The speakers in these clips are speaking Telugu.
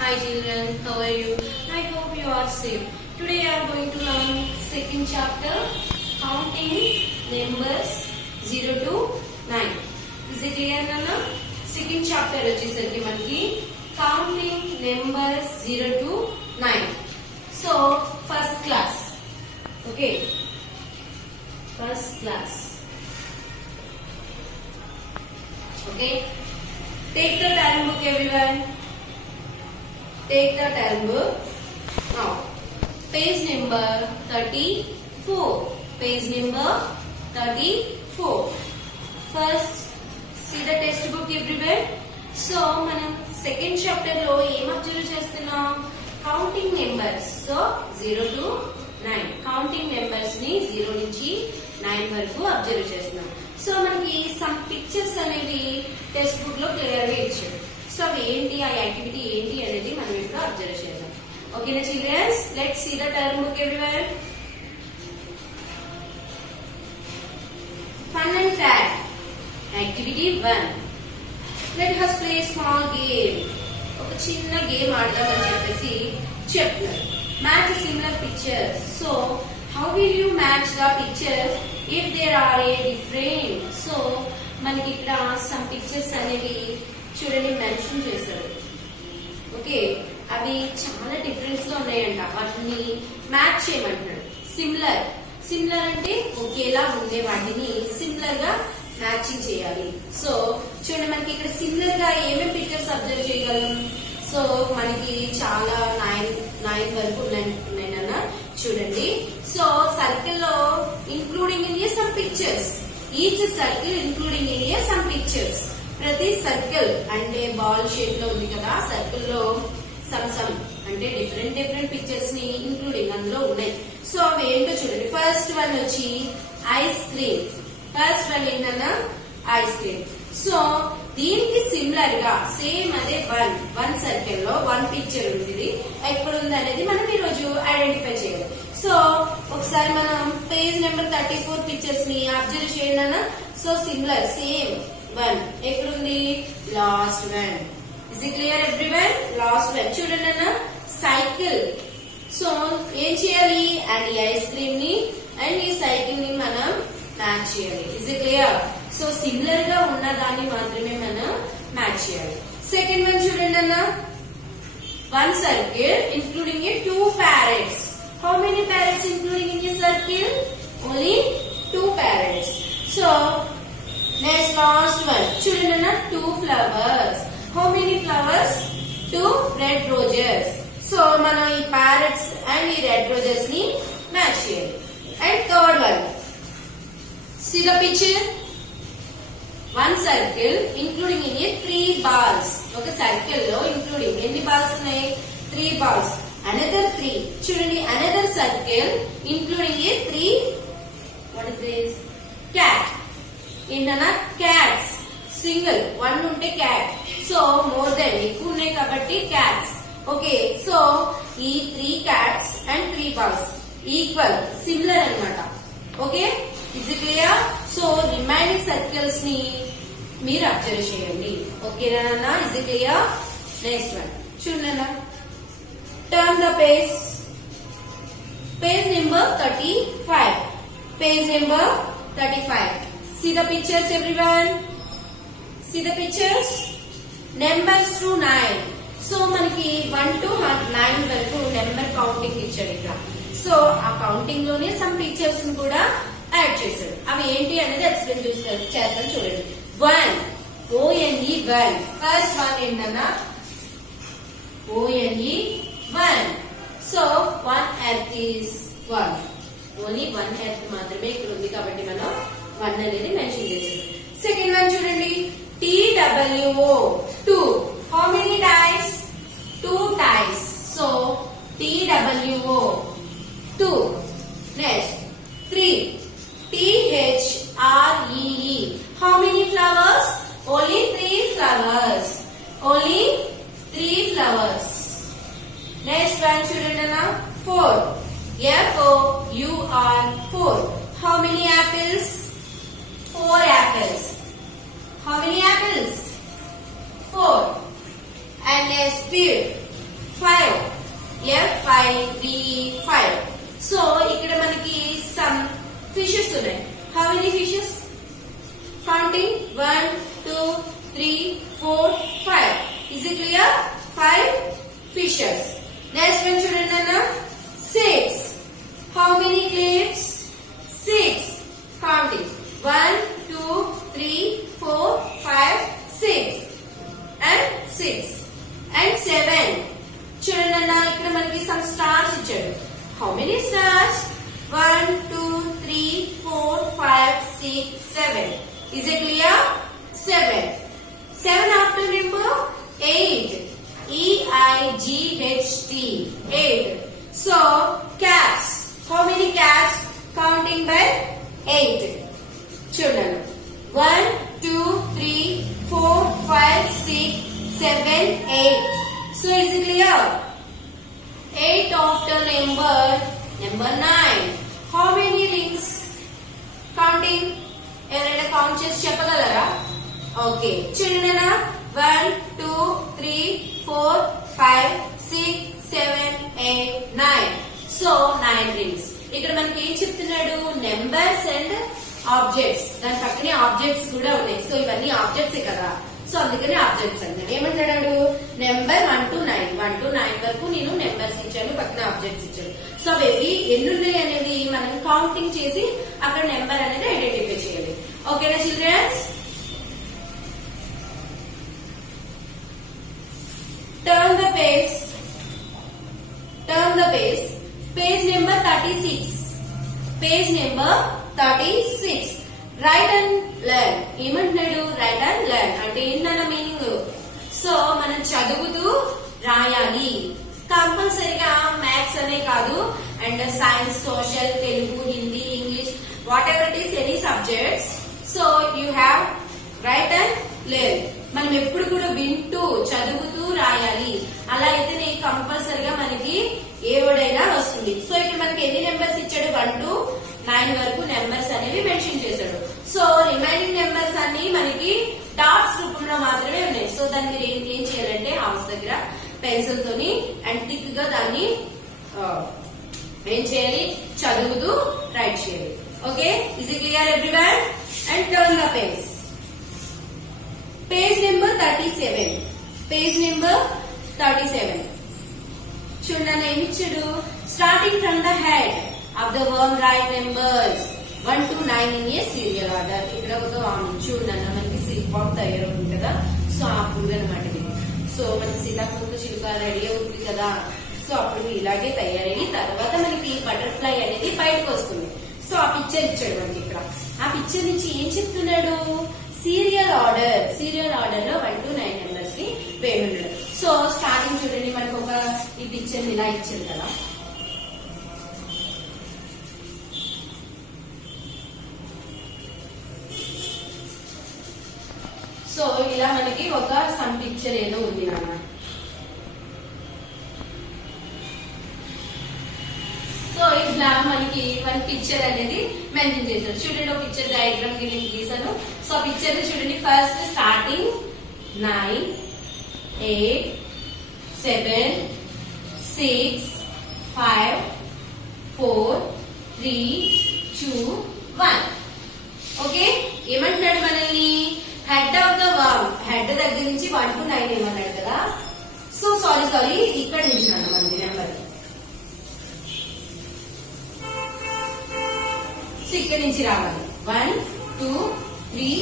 Hi children, how are you? I hope you are safe. Today I am going to learn second chapter, counting numbers 0 to 9. Is it clear Nana? Second chapter వచ్చేసరికి మనకి counting numbers 0 to 9. So first class. Okay. First class. Okay. Take the term book everyone. Take the term book. Now, page number 34. Page number 34. First, see the textbook everywhere. So, మనం second chapter లో ఏం అబ్జర్వ్ చేస్తున్నాం? Counting numbers. So, 0 to 9. Counting numbers ని 0 నుంచి 9 వరకు అబ్జర్వ్ చేస్తున్నాం. సో మనకి సమ్ పిక్చర్స్ అనేవి టెక్స్ట్ బుక్ లో క్లియర్ గా ఇచ్చారు. సో అవి ఏంటి, ఆ యాక్టివిటీ ఏంటి అనేది మనం ఇప్పుడు అబ్జర్వ్ చేద్దాం. ఓకేనా childrens? Let's see the term book everywhere. Fun and fact activity 1. Let us play small game. ఒక చిన్న గేమ్ ఆడదామని చెప్పేసి చెప్తున్నారు. Match similar pictures. So how will you match the pictures if there are a different? So మనకి ఇక్కడ some pictures అనేవి చూడండి మెన్షన్ చేశారు. ఓకే, అవి చాలా డిఫరెన్స్ గా ఉన్నాయంట. వాటిని మ్యాచ్ చేయమంటున్నాడు. సిమిలర్ సిమిలర్ అంటే ఒకేలా ఉండే వాటిని సిమిలర్ గా మ్యాచింగ్ చేయాలి. సో చూడండి మనకి ఇక్కడ సిమిలర్ గా ఏమేమి పిక్చర్స్ అబ్జర్వ్ చేయగలం. సో మనకి చాలా 9 వరకు ఉన్నాయన్న చూడండి. సో సర్కిల్ లో including in some pictures. Each circle including in some pictures. ప్రతి సర్కిల్ అంటే బాల్ షేప్ లో ఉంది కదా, సర్కిల్ లో సమ్ అంటే డిఫరెంట్ పిక్చర్స్ ని ఇంక్లూడింగ్ అందులో ఉన్నాయి. సో అవి ఏంటో చూడండి. ఫస్ట్ వన్ వచ్చి ఐస్ క్రీమ్. ఫస్ట్ వన్ ఏంటన్నా ఐస్ క్రీమ్. సో దీనికి సిమిలర్ గా సేమ్ అదే వన్ సర్కిల్ లో వన్ పిక్చర్ ఉంది. ఎక్కడ ఉంది అనేది మనం ఈ రోజు ఐడెంటిఫై చేయాలి. సో ఒకసారి మనం పేజ్ నెంబర్ 34 పిక్చర్స్ ని అబ్జర్వ్ చేయండి అన్న. సో సిమిలర్ సేమ్ వన్ ఎక్కడుంది? Last one. Is it clear everyone? Last one చూడండి అన్న. సైకిల్. సో ఏం చేయాలి? అండ్ ఈ ఐస్ క్రీమ్ ని అండ్ ఈ సైకిల్ ని మనం మ్యాచ్ చేయాలి. Is it clear? So similar గా ఉన్న దాన్ని మాత్రమే మనం మ్యాచ్ చేయాలి. సెకండ్ వన్ చూడండి అన్న. One circle including a 2 parrots. How many parrots including in a circle? Only 2 parrots. So next last one చూడండి అన్న. 2 flowers. How many flowers? 2 red roses. So మనం ఈ ప్యారెట్స్ అండ్ ఈ రెడ్ రోజెస్ ని మ్యాచ్ చేయాలి. And third one, see the picture. One circle including in it 3 balls. ఒక సర్కిల్ లో ఇంక్లూడింగ్ ఎన్ని బాల్స్ ఉన్నాయి? 3 balls. Another 3. చూడండి, another circle including it 3. What is this? Cat. ఏంటన్నా? Cats. సింగిల్ 1 ఉంటే cat. సో మోర్ దెన్ ఎక్కువ ఉన్నాయి కాబట్టి cats. ఓకే, సో ఈ 3 cats and 3 balls equal similar అన్నమాట. Okay, is it clear? So remaining circles ని మీరు అబ్జర్వ్ చేయండి. ఓకేనా నాన్న? Is it clear? Next one చూడండి. Turn the page. Page number 35. Page number 35. See the pictures everyone. See the pictures. Numbers to 9. So మనకి 1 to 9 వరకు నెంబర్ కౌంటింగ్ ఇచ్చాడు ఇక్కడ. సో ఆ కౌంటింగ్ లోనే సమ్ పిక్చర్స్ ని కూడా యాడ్ చేశాడు. అవి ఏంటి అనేది ఎక్స్ప్లెయిన్ చేస్తాను చూడండి. 1 ONE 1. ఫస్ట్ వన్ ఏంటన్నా? ONE 1. So 1 earth is 1. Only 1 earth మాత్రమే ఇక్కడ ఉంది కాబట్టి మనం 1 అనేది మెన్షన్ చేసాం. సెకండ్ వన్ చూడండి. TWO 2. How many times? 2 times. So TWO 2. Next 3. THREE. How many flowers? Only 3 flowers. Only 3 flowers. Next one children. 4. FOUR 4. How many apples? 4 apples. How many apples? 4. And next fifth. 5 5 so ఇక్కడ మనకి సమ్ ఫిషెస్ ఉన్నాయి. How many fishes? Counting 1 2 3 4 5. Is it clear? 5 fishes. Next one చూడండి అన్న 6. How many clips? 6. Counting 1 2 3 4 5 6 and 6 and 7. చూడండి అన్న ఇక్కడ మనకి some stars ఇచ్చాడు. How many stars? 1 2 3 4 5 6 7. Is it clear? 7. 7 after number 8. EIGHT 8. So cats. How many cats? Counting by 8. Children 1 2 3 4 5 6 7 8. So is it clear? 8 after number 9. How many rings? Counting. ఎవరైనా కౌంట్ చేసి చెప్పగలరా? ఓకే చూడండి 1 2 3 4 5 6 7 8 9. So 9 rings. ఇక్కడ మనకి ఏం చెప్తున్నాడు? Numbers and objects. దాని పక్కనే ఆబ్జెక్ట్స్ కూడా ఉన్నాయి. సో ఇవన్నీ ఆబ్జెక్ట్సే కదా, సో అందుకని ఆబ్జెక్ట్స్ అన్నాడు. ఏమంటాడు? నెంబర్ 1 to 9 వరకు నేను నెంబర్స్ ఇచ్చాను, పక్కన ఆబ్జెక్ట్స్ ఇచ్చాను. సో అవి ఎన్ని ఉన్నాయి అనేది మనం కౌంటింగ్ చేసి అక్కడ నెంబర్ అనేది ఐడెంటిఫై చేయాలి. ఓకేనా children's? Turn the page. Page number 36. Page number 36. Write and learn. ఏమంటున్నాడు? Write and learn అంటే ఏంటన్న మీనింగ్? సో మనం చదువుతూ రాయాలి. కంపల్సరీగా మ్యాథ్స్ అనే కాదు, and science, social, Telugu, Hindi, English, what ever it is, any subjects. So you have right and learn. మనం ఎప్పుడు కూడా వింటూ చదువుతూ రాయాలి. అలా అయితేనే కంపల్సరీగా మనకి ఏ వర్డ్ అయినా వస్తుంది. సో ఇక్కడ మనకి ఎన్ని నెంబర్స్ ఇచ్చాడు? 1 to 9 వరకు నెంబర్స్ అనేవి మెన్షన్ చేశాడు. సో రిమైనింగ్ నెంబర్స్ అన్ని మనకి డాట్స్ రూపంలో మాత్రమే ఉన్నాయి. సో దాన్ని మీరు ఏం చేయాలంటే హౌస్ దగ్గర పెన్సిల్ తోని అండ్ థిక్ గా దాన్ని ఏం చేయాలి? చదువుతూ రైట్ చేయాలి. Okay, is it clear everyone? And turn the page. Page number 37. Page number 37 చూడండి ఏమి ఇచ్చాడు? Starting from the head of the worm right numbers 1 to 9 in a serial order. ఇక్కడ ఒక చూడండి మనకి సిల్క్ బాబ్ తయారవుతుంది కదా, సో ఆ పువ్వు అనమాట ఇది. సో మనకి సీతాకోక చిలుక రెడీ అవుతుంది కదా, సో అప్పుడు ఇలాగే తయారయ్యి తర్వాత మనకి బటర్ఫ్లై అనేది బయటకు వస్తుంది. సో ఆ పిక్చర్ ఇచ్చాడు మనకి ఇక్కడ. ఆ పిక్చర్ నుంచి ఏం చెప్తున్నాడు? సీరియల్ ఆర్డర్ లో 1 to 9 నెంబర్స్ ని వేయమన్నాడు. సో స్టార్టింగ్ చూడండి మనకు ఒక ఈ పిక్చర్ ఇలా ఇచ్చారు కదా, సో ఇలా మనకి ఒక సమ్ పిక్చర్ ఏదో ఉంది అన్నమాట. సో ఇట్లా మనకి వన్ పిక్చర్ అనేది మెన్షన్ చేశారు. చూడండి ఒక పిక్చర్ డయాగ్రామ్ గీసాను. సో పిక్చర్ ని చూడండి. First starting 9 8 7 6 5 4 3 2 1. ఓకే, ఏమంటున్నాడు మనల్ని? Head of the worm, head దగ్గర నుంచి 1 to 9 ఏమన్నాడు కదా. సో సారీ ఇక్కడ నుంచి మనది నెంబర్. సో ఇక్కడ నుంచి రావాలి. 1 2 3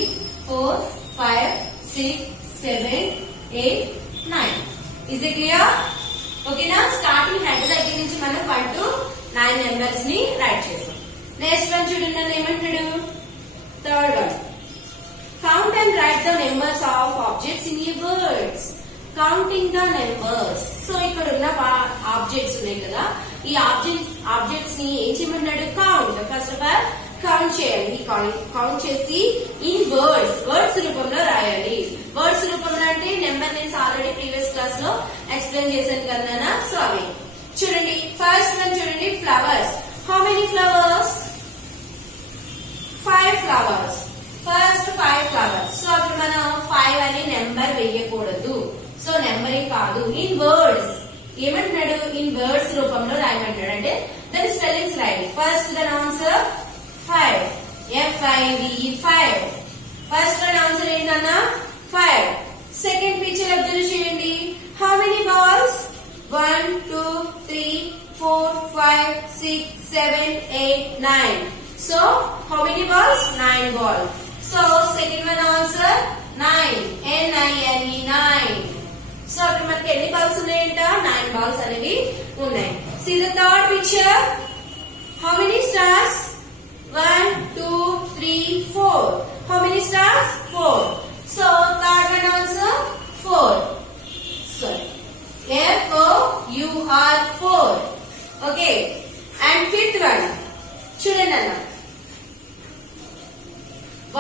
4 5 6 7 8 9. Is it clear? ఓకేనా? స్టార్టింగ్ హెడ్ దగ్గర నుంచి మనం 1 to 9 నెంబర్స్ ని రైట్ చేసాం. నెక్స్ట్ వన్ చూడండి ఏమంటాడు? Third one, count and write the numbers of objects in your words. Counting the numbers. So ఇక్కడ ఉన్న ఆబ్జెక్ట్స్ ఉన్నాయి కదా, ఈ ఆబ్జెక్ట్స్ ని ఏం చేయమన్నాడు? Count. First of all count చేయాలి. కౌంట్ చేసి ఇన్ వర్డ్స్ రూపంలో రాయాలి. వర్డ్స్ రూపంలో అంటే number names already previous class లో ఎక్స్ప్లెయిన్ చేశాను కదా. సో అవి చూడండి. ఫస్ట్ వన్ చూడండి, flowers. How many flowers? 5 flowers. First 5 flowers. So అక్కడ మనం 5 అనే నెంబర్ వేయకూడదు. సో నెంబరింగ్ కాదు, ఇన్ ఏమంటున్నాడు ఇన్ వర్డ్స్ రూపంలో రాయమంటాడు. అంటే దాని స్పెల్లింగ్స్ రాయండి. ఫస్ట్ దాని ఆన్సర్ 5 FIV 5. ఫస్ట్ దాని ఆన్సర్ ఏంటన్నా 5. సెకండ్ పిక్చర్ అబ్జర్వ్ చేయండి. How many balls 1 2 3 4 5 6 7 8 9. So how many balls? 9 balls. So second one answer 9 NINE 9. So అక్కడ మనకి ఎన్ని బాల్స్ ఉన్నాయంట 9 బాల్స్ అనేవి ఉన్నాయి. See the third picture. How many stars? 1 2 3 4. How many stars? 4. So third one answer 4. Sorry. FOUR 4. Okay. And fifth one. చూడండి అన్న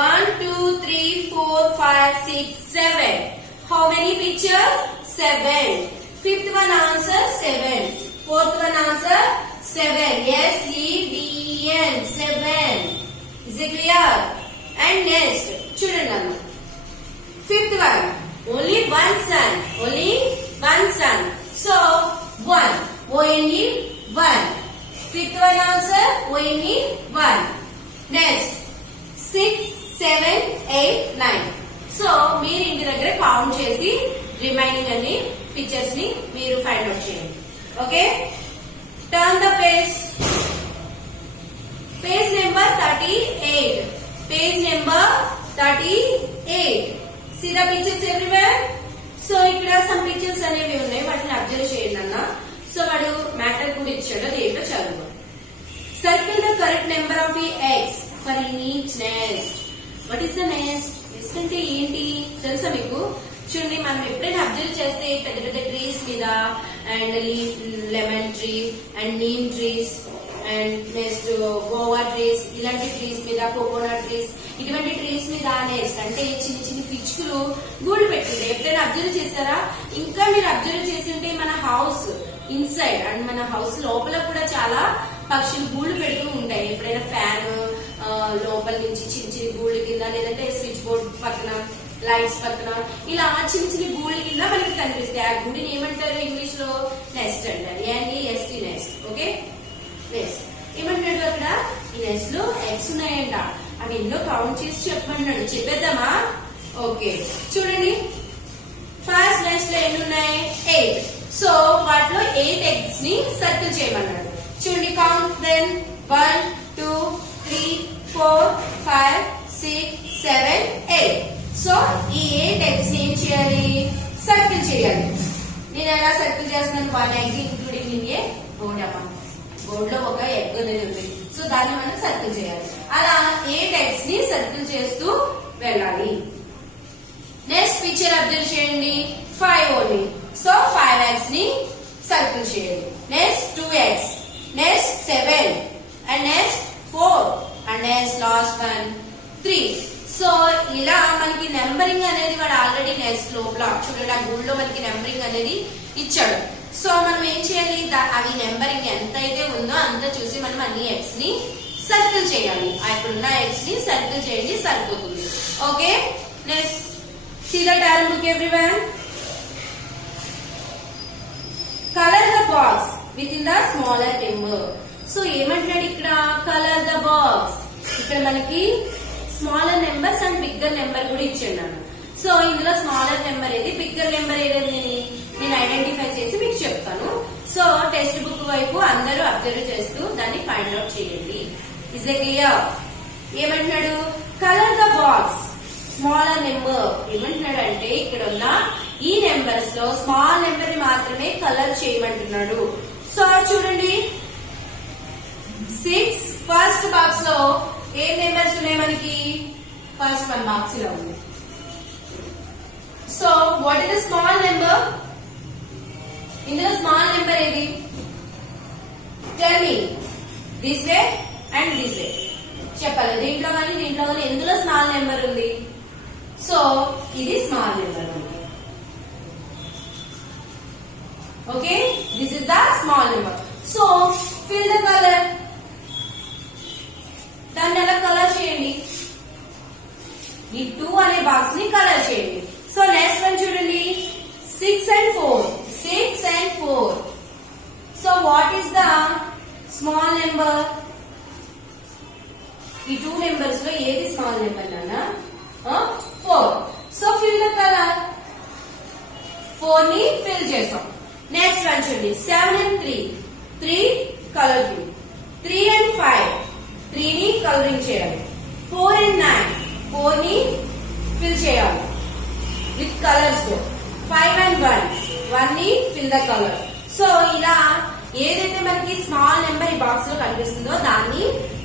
1 2 3 4 5 6 7. How many pictures? 7. Fifth one answer 7. Fourth one answer 7. SEVEN 7. Is it clear? And next చూడండి అన్న fifth one only one sun. Only one sun. So 1 ONE 1. Fifth one answer ONE 1. Next 6 7 8 9. So మీరు ఇంటి దగ్గర కౌంట్ చేసి రిమైనింగ్ అన్ని పిక్చర్స్ ని మీరు ఫైండ్ అవుట్ చేయండి. Okay, turn the page. Page number 38. Page number 38. See the pictures everywhere. So ఇక్కడ సమ్ పిక్చర్స్ అనేవి ఉన్నాయి, వాటిని అబ్జర్వ్ చేయండి అన్న. సో వాడు మ్యాటర్ కూడా ఇచ్చాడు, అది ఏంటో చదువు. Circle the correct number of the eggs for in each nest. What is the nest? Nest అంటే ఏంటి తెలుసా మీకు? చూడండి, మనం ఎప్పుడైనా అబ్జర్వ్ చేస్తే పెద్ద పెద్ద ట్రీస్ మీద and lemon tree and neem trees and next Goa trees, ఇలాంటి ట్రీస్ మీద కోకోనట్ ట్రీస్, ఇటువంటి ట్రీస్ మీద నెస్ట్ అంటే చిన్న చిన్న పిచ్చుకలు గూడు పెట్టింది. ఎప్పుడైనా అబ్జర్వ్ చేస్తారా? ఇంకా మీరు అబ్జర్వ్ చేసి ఉంటే మన హౌస్ ఇన్సైడ్ అండ్ మన హౌస్ లోపల కూడా చాలా పక్షులు గూళ్ళు పెడుతూ ఉంటాయి. ఎప్పుడైనా ఫ్యాన్ లోపల నుంచి చిన్న చిన్న గూళ్ళ కింద, లేదంటే స్విచ్ బోర్డ్ పక్కన, లైట్స్ పక్కన ఇలా చిన్న చిన్న గూళ్ళ కింద మనకి కనిపిస్తాయి. ఆ గూడిని ఏమంటారు ఇంగ్లీష్ లో? నెస్ట్ అంటారు. NEST NEFT. ఓకే, నెస్ట్ ఏమంటాడు అక్కడ? ఈ నెస్ట్ లో ఎగ్స్ ఉన్నాయంట. అవి ఎన్నో కౌంట్ చేసి చెప్పమన్నాడు. చెప్పేద్దామా? ఓకే, చూడండి, ఫస్ట్ నెస్ట్ లో ఎన్ని ఉన్నాయి? 8. సో వాటిలో 8 ఎగ్స్ ని సర్కిల్ చేయమన్నాడు. చూడండి, కౌంట్ దెన్ 1 2 3 4 5 6 7 8. సో ఈ 8 ఎగ్స్ ని ఏం చేయాలి? సర్కిల్ చేయాలి. నేను ఎలా సర్కిల్ చేస్తున్నాను? 1 egg including in a board అమ్మా. బోర్డ్ లో ఒక ఎగ్ అనేది ఉంది. సో దాన్ని మనం సర్కిల్ చేయాలి. అలా 8 ఎగ్స్ ని సర్కిల్ చేస్తూ వెళ్ళాలి. నెక్స్ట్ పిక్చర్ అబ్జర్వ్ చేయండి. 5 ఓన్లీ. సో 5 ఎగ్స్ ని సర్కిల్ చేయండి. Next 2 eggs, next 7 and next 4 and next last one 3. So ఇలా మనకి నెంబరింగ్ అనేది వాడు ఆల్రెడీ నెక్స్ట్ లోపల చూడండి, ఆ గూళ్ళో మనకి నెంబరింగ్ అనేది ఇచ్చాడు. సో మనం ఏం చేయాలి? అవి నెంబరింగ్ ఎంత అయితే ఉందో అంత చూసి మనం అన్ని ఎగ్స్ ని సర్కిల్ చేయాలి. అక్కడున్న ఎగ్స్ ని సర్కిల్ చేయండి, సరిపోతుంది. Okay, next see the turn book everyone. Colour the box within the smaller number. So ఏమంటున్నాడు ఇక్కడ? Colour the box. ఇక్కడ మనకి smaller numbers and bigger number కూడా ఇచ్చాను. సో ఇందులో స్మాలర్ నెంబర్ ఏది, బిగ్గర్ నెంబర్ ఏదని నేను ఐడెంటిఫై చేసి మీకు చెప్తాను. సో టెక్స్ట్ బుక్ వైపు అందరూ అబ్జర్వ్ చేస్తూ దాన్ని ఫైండ్ అవుట్ చేయండి. Is it clear? ఏమంటున్నాడు? Colour the box smaller number. ఏమంటున్నాడు అంటే ఇక్కడ ఉన్న ఈ నెంబర్స్ లో స్మాల్ నెంబర్ మాత్రమే కలర్ చేయమంటున్నాడు. సో చూడండి, 6 ఫస్ట్ బాక్స్ లో ఏ నెంబర్స్ ఉన్నాయి మనకి? ఫస్ట్ 1 బాక్స్ ఇలా ఉంది. So what is the small number? ఇందులో స్మాల్ నెంబర్ ఏది? Tell me. This way and this way చెప్పాలి. దీంట్లో కానీ దీంట్లో కానీ ఎందులో స్మాల్ నెంబర్ ఉంది? సో ఇది స్మాల్ నెంబర్ ఉంది. Okay, this is the small number. So fill the colour. దాన్ని ఎలా కలర్ చేయండి? ఈ 2 అనే బాక్స్ ని కలర్ చేయండి. సో నెక్స్ట్ వన్ చూడండి, 6 and 4. 6 and 4. Small number. ఈ 2 నెంబర్స్ లో ఏది స్మాల్ నెంబర్ నాన్న? 4. So fill the colour. 4 ని ఫిల్ చేసాం. నెక్స్ట్ వన్ చూడండి 7 and 3. 3 colour blue. 3 and 5. 3 ని కలరింగ్ చేయాలి. 4 and 9. 4 ని ఫిల్ చేయాలి విత్ కలర్స్ తో. 5 and 1. 1 ని ఫిల్ ద కలర్. సో ఇలా ఏదైతే మనకి స్మాల్ నెంబర్ ఈ బాక్స్ లో కనిపిస్తుందో దాన్ని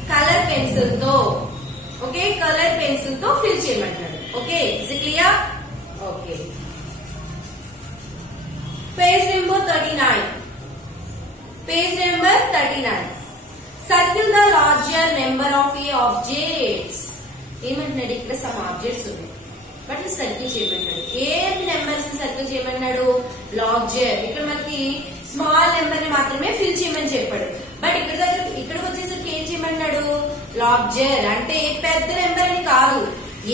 కలర్ పెన్సిల్ తో, ఓకే, కలర్ పెన్సిల్ తో ఫిల్ చేయమంటాడు. Okay, is it clear? Okay. Page number 39. Page number 39. Circle the larger number of a objects. ఏమంటున్నాడు? ఇక్కడ సమ్ ఆబ్జెక్ట్స్ ఉన్నాయి బట్ సర్కిల్ చేయమన్నాడు. ఏ నెంబర్స్ సర్కిల్ చేయమన్నాడు? లార్జర్. ఇక్కడ మనకి స్మాల్ నెంబర్ ని మాత్రమే ఫిల్ చేయమని చెప్పాడు. బట్ ఇక్కడికి వచ్చేసరికి ఏం చేయమన్నాడు? లార్జర్ అంటే పెద్ద నెంబర్ అని కాదు,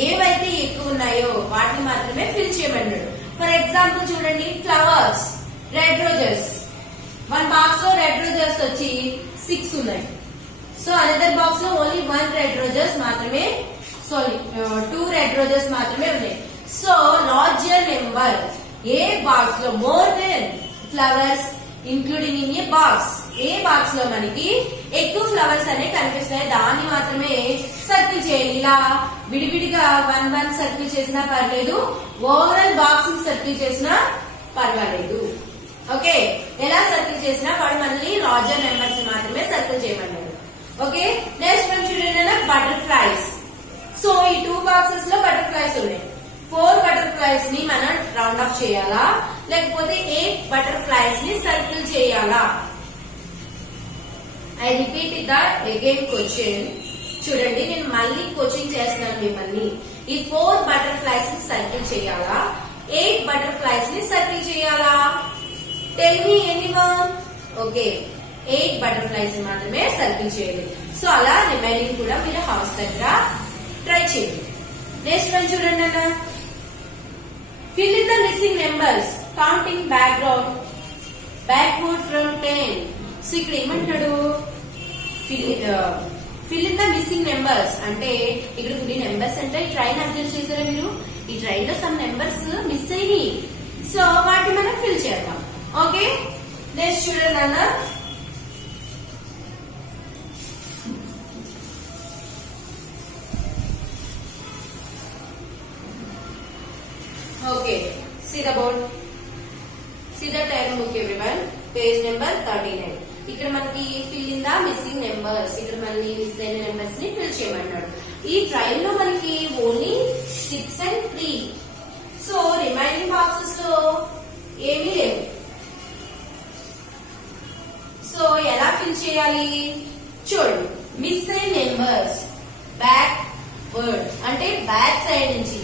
ఏవైతే ఎక్కువ ఉన్నాయో వాటిని మాత్రమే ఫిల్ చేయమన్నాడు. ఫర్ ఎగ్జాంపుల్ చూడండి, ఫ్లవర్స్, రెడ్ రోజెస్. 1 బాక్స్ లో రెడ్ రోజెస్ వచ్చి 6 ఉన్నాయి. సో అనదర్ బాక్స్ లో ఓన్లీ 1 రెడ్ రోజెస్ మాత్రమే, సారీ 2 రెడ్ రోజెస్ మాత్రమే ఉన్నాయి. సో లార్జర్ నెంబర్ ఏ బాక్స్ లో more than flowers including in a box. A box లో మనకి ఎక్కువ ఫ్లవర్స్ అనేవి కనిపిస్తాయి దాన్ని మాత్రమే సర్కిల్ చేయాలి. ఇలా విడివిడిగా 1 సర్కిల్ చేసినా పర్లేదు, ఓవరాల్ బాక్స్ సర్కిల్ చేసినా పర్వాలేదు. ఓకే, ఎలా సర్కిల్ చేసినా వాడు మనల్ని లార్జర్ నెంబర్స్ మాత్రమే సర్కిల్ చేయమన్నాడు. ఓకే, నెక్స్ట్ మనం చూడండి బటర్ఫ్లైస్. సో ఈ 2 బాక్సెస్ లో బటర్ఫ్లైస్ ఉన్నాయి. 4 బటర్ఫ్లైస్ ని మనం రౌండ్ ఆఫ్ చేయాలా లేకపోతే 8 బటర్ఫ్లైస్ ని సర్కిల్ చేయాలా? I repeat the again question. చూడండి, నేను మళ్ళీ కోచింగ్ చేస్తున్నాను మిమ్మల్ని. ఈ 4 బటర్ఫ్లైస్ ని సర్కిల్ చేయాలా 8 బటర్ఫ్లైస్ ని సర్కిల్ చేయాలా? Tell me anyone. Okay, 8 butterflies ని మాత్రమే సర్కిల్ చేయాలి. సో అలా రిమైనింగ్ కూడా మీరు హౌస్ దగ్గర ట్రై చేయండి. నెక్స్ట్ వన్ చూడండి అన్న, fill in the missing numbers counting background backward from 10. So ఇక్కడ ఏమంటాడు? Fill in the missing numbers అంటే ఇక్కడ కొన్ని నెంబర్స్ అంటే ఈ ట్రైన్ అబ్జర్వ్ చేశారా మీరు? ఈ ట్రైన్ లో సమ్ నెంబర్స్ మిస్ అయ్యి, సో వాటిని మనం ఫిల్ చేద్దాం. ఓకే, నెక్స్ట్ చూడండి అన్న, okay, see the board, see the time book everyone, page number 39. ఇక్కడ మనకి fill in the missing numbers, ఇక్కడ మనకి మిస్ అయిన నెంబర్స్ ని ఫిల్ చేయమన్నాడు. ఈ ట్రైన్ లో మనకి only 6 and 3. So remaining boxes లో ఏమీ లేవు. సో ఎలా ఫిల్ చేయాలి చూడండి. మిస్ అయిన నెంబర్స్ బ్యాక్ వర్డ్ అంటే బ్యాక్ సైడ్ నుంచి,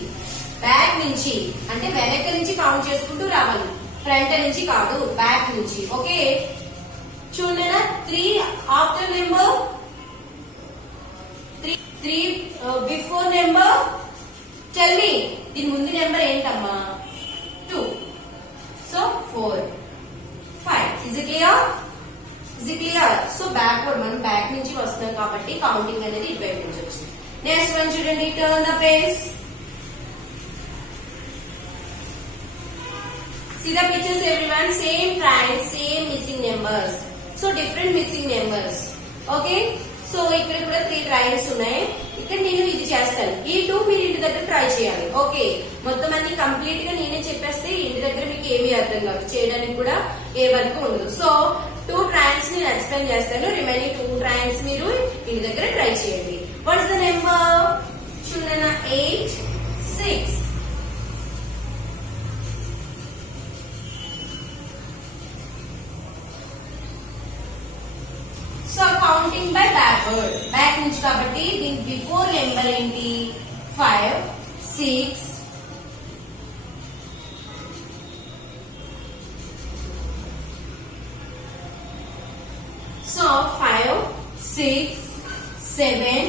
బ్యాక్ నుంచి అంటే వెనక నుంచి కౌంట్ చేసుకుంటూ రావాలి, ఫ్రంట్ నుంచి కాదు, బ్యాక్ నుంచి. ఓకే, చూడండి 3 after number, 3 before number. Tell me దీని ముందు నెంబర్ ఏంటమ్మా? 2. So 4, 5. Is it clear? Is it clear? So backward, మనం బ్యాక్ నుంచి వస్తున్నాం కాబట్టి కౌంటింగ్ అనేది ఇటువైపు నుంచి వచ్చింది. నెక్స్ట్ వన్ చూడండి, turn the page. See the pictures everyone, same train, same missing numbers. So different missing numbers. Okay, so ఇక్కడ కూడా 3 trains ఉన్నాయి. ఇక్కడ నేను ఇది చేస్తాను, ఈ 2 మీరు ఇంటి దగ్గర ట్రై చేయాలి. ఓకే, మొత్తం అన్ని కంప్లీట్ గా నేనే చెప్పేస్తే ఇంటి దగ్గర మీకు ఏమీ అర్థం కాదు, చేయడానికి కూడా ఏ వర్క్ ఉండదు. సో 2 trains నేను ఎక్స్ప్లెయిన్ చేస్తాను, రిమైనింగ్ 2 trains మీరు ఇంటి దగ్గర ట్రై చేయండి. What is the number? చూడండి 8, 6. So counting by backward, back నుంచి కాబట్టి దీని బిఫోర్ నెంబర్ ఏంటి? 5, 6. So 5, 6, 7,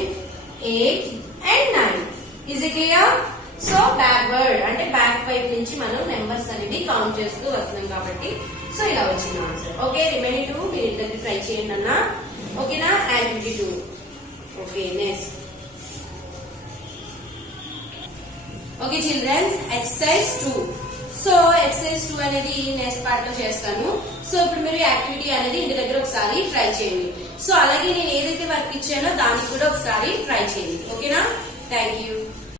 8 and 9. Is it clear? So backward అంటే బ్యాక్ వైపు నుంచి మనం నెంబర్స్ అనేది కౌంట్ చేస్తూ వస్తున్నాం కాబట్టి సో ఇలా వచ్చింది ఆన్సర్. ఓకే, రిమైనింగ్ 2 మీరు ఇద్దరికి ట్రై చేయండి అన్న. ఓకేనా? Activity 2. Okay, next. Okay childrens, exercise 2. So exercise 2 అనేది నెక్స్ట్ పార్ట్ లో చేస్తాను. సో ఇప్పుడు మీరు యాక్టివిటీ అనేది ఇంటి దగ్గర ఒకసారి ట్రై చేయండి. సో అలాగే నేను ఏదైతే వర్క్ ఇచ్చానో దానికి కూడా ఒకసారి ట్రై చేయండి. ఓకేనా? Thank you.